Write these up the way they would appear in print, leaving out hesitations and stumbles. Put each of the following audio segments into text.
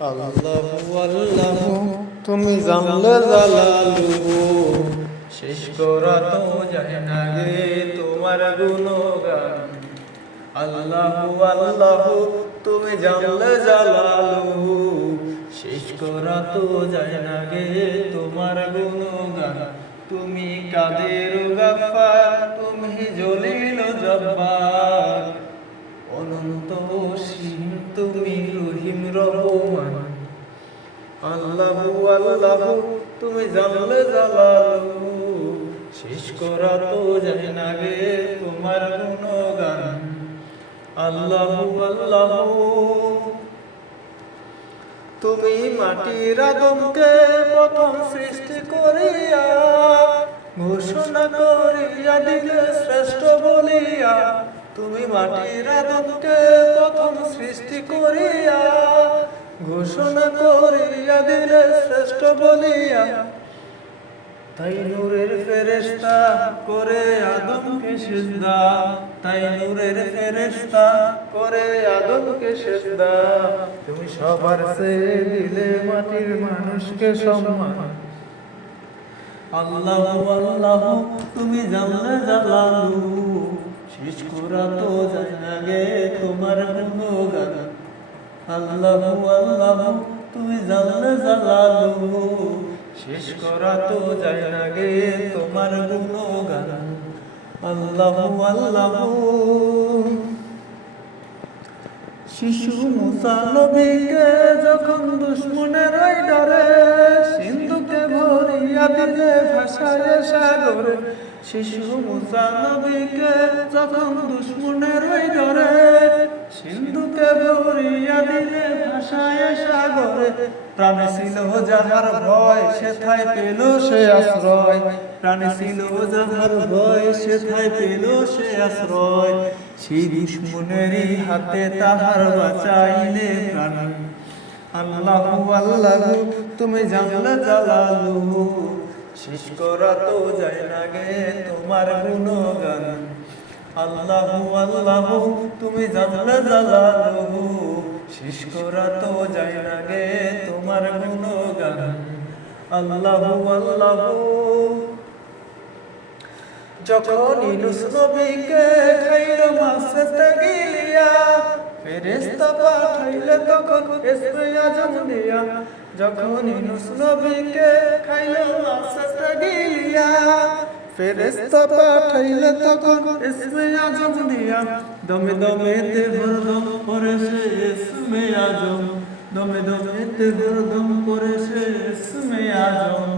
আল্লাহু আল্লাহু তুমি জানলে জালালুহু, শেষ করা তো যায় না গে তোমার গুণগান। আল্লাহু আল্লাহু তুমি জানলে জালালুহু, শেষ করা তো যায় না গে তোমার গুণগান। তুমি কাদের গাফফার, তুমি জলিল জব্বার, অনন্ত অসীম তুমি রহিম রহমান। আল্লাহু আল্লাহু তুমি জানলে জালালুহু, শেষ করা তো যায় না গে তোমার গুণগান। আল্লাহু আল্লাহু তুমি মাটির আদমকে প্রথম সৃষ্টি করিয়া, ঘোষণা করিয়া দিলে শ্রেষ্ঠ বলিয়া। তুমি মাটির আদমকে প্রথম সৃষ্টি করিয়া, ঘোষণা করিয়া দিলে শ্রেষ্ঠ বলিয়া। তাই নূরের ফেরেশতা করে আদমকে সিজদা, তাই নূরের ফেরেশতা করে আদমকে সিজদা। তুমি সবার চেয়ে দিলে মাটির মানুষকে সম্মান। আল্লাহু আল্লাহু তুমি জানলে জালালুহু, শেষ করা তো যায় না গে তোমার গুণগান। আল্লাহু আল্লাহু তুমি জানলে জালালুহু, শেষ করা তো যায় না গে তোমার গুণগান। আল্লাহু আল্লাহু শিশু মুসা নবীকে যখন দুশ্মনের ডরে, সিন্ধুকে ভরিয়া দিলে ভাসায় সাগরে। শিশু মুসা নবীকে যখন দুশ্মনের ডরে, সিন্ধুকে ভরিয়া দিলে ভাসায় সাগরে। প্রাণে ছিল যাহার ভয়, সেথায় পেল সে আশ্রয়। প্রাণে ছিল যাহার ভয়, সেথায় পেল সে আশ্রয়। সেই দুশ্মনেরই হাতে তাহার বাঁচাইলে প্রাণ। আল্লাহু আল্লাহু তুমি জানলে জালালুহু, শেষ করা তো যায় না গে তোমার গুণগান। আল্লাহু আল্লাহু তুমি জানলে জালালুহু, শেষ করা তো যায় না গে তোমার গুণগান। আল্লাহু আল্লাহু যখন ইউনূস নবীকে খাইল মাছেতে গিলিয়া, ফেরেশতা পাঠাইলে তখন ইসমে আজম দিয়া। যখন ইউনূস নবীকে খাইল মাছেতে গিলিয়া, ফেরেশতা পাঠাইলে তখন ইসমে আজম দিয়া। দমে দমেতে হরদম করে সে ইসমে আজম, দমে দমেতে হরদম করে সে ইসমে আজম।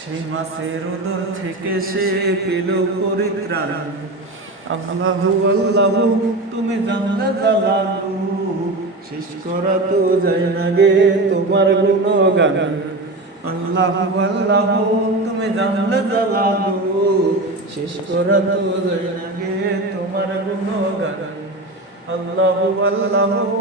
সেই মাছের উদর থেকে সে পেল পরিত্রাণ। আল্লাহু আল্লাহু তুমি জানলে জালালুহু, শেষ করা তো যায় না গে তোমার গুণগান। আল্লাহু আল্লাহু তুমি জানলে জালালুহু, শেষ করা তো যায় না গে তোমার গুণগান। আল্লাহু আল্লাহু